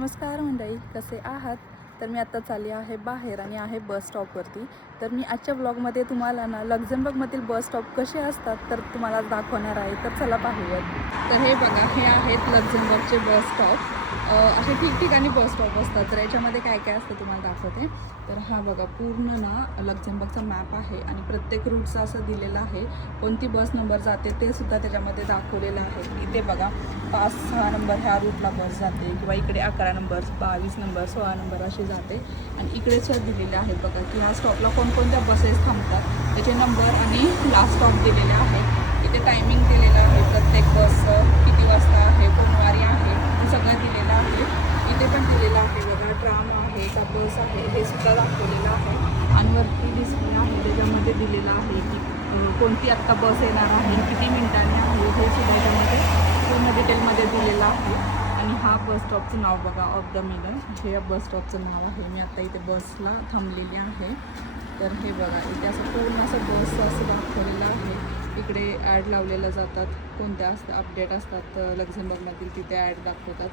नमस्कार मंडळी, कसे आहात? तर मी आता चालली आहे बाहेर आणि आहे बस स्टॉपवरती. तर मी आजच्या ब्लॉगमध्ये तुम्हाला ना लक्झेंबर्गमधील बस स्टॉप कसे असतात तर तुम्हाला दाखवणार आहे. तर चला पाहूयात. तर हे बघा, हे आहेत लक्झेंबर्गचे बस स्टॉप. असे ठिकठिकाणी बस स्टॉप असतात. तर याच्यामध्ये काय काय असतं तुम्हाला दाखवते. तर हा बघा, पूर्ण ना लक्झेंबर्गचा मॅप आहे आणि प्रत्येक रूटचं असं दिलेलं आहे. कोणती बस नंबर जाते ते सुद्धा त्याच्यामध्ये दाखवलेलं आहे. इथे बघा 5-6 नंबर ह्या रूटला बस जाते किंवा इकडे 11 नंबर, 22 नंबर, 16 नंबर अशी जाते. आणि इकडेच दिलेले आहेत बघा की ह्या स्टॉपला कोणकोणत्या बसेस थांबतात, त्याचे नंबर आणि लास्ट स्टॉप दिलेले आहेत. इथे टायमिंग दिलेलं आहे, प्रत्येक बस किती वाजता आहे, कोणवारी आहे, हे सगळं दिलेलं आहे. इथे पण दिलेलं आहे बघा, ट्राम आहे का बस आहे हे सुद्धा दाखवलेलं आहे. आणि वरती डिस्प्ले आहे, त्याच्यामध्ये दिलेलं आहे की कोणती आत्ता बस येणार आहे, किती मिनिटांनी आहे, हे सुद्धा त्याच्यामध्ये पूर्ण डिटेलमध्ये दिलेलं आहे. आणि हा बस स्टॉपचं नाव बघा, ऑफ द मिलन हे या बस स्टॉपचं नाव आहे. मी आता इथे बसला थांबलेली आहे. तर हे बघा, इथे असं पूर्ण असं बस असं दाखवलेलं आहे. इकडे ॲड लावलेलं जातात, कोणत्या असतात अपडेट असतात लक्झेंबर्गमधील, तिथे ॲड दाखवतात.